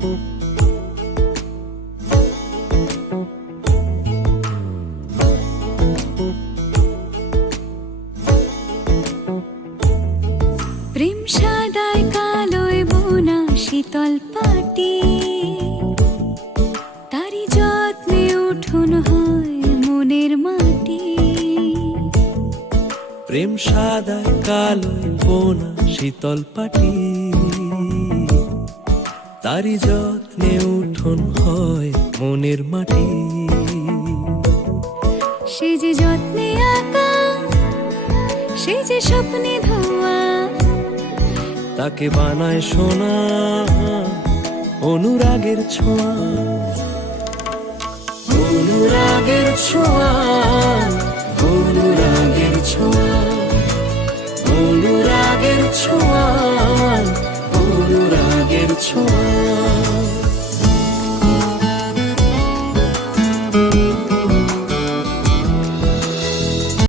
প্রেম সাদায় কালোয় বোনা শীতল পাটি, তারি যত্নে উঠোন হয় মনের মাটি। প্রেম সাদায় কালোয় বোনা শীতল পাটি, তারি যত্নে উঠোন হয় মনের মাটি। সে যে যত্নে আঁকা, সে যে স্বপ্নে ধোয়া, তাকে বানায় সোনা অনুরাগের ছোঁয়া। অনুরাগের ছোঁয়া, অনুরাগের ছোঁয়া, অনুরাগের ছোঁয়া, অনুরাগের ছোঁয়া।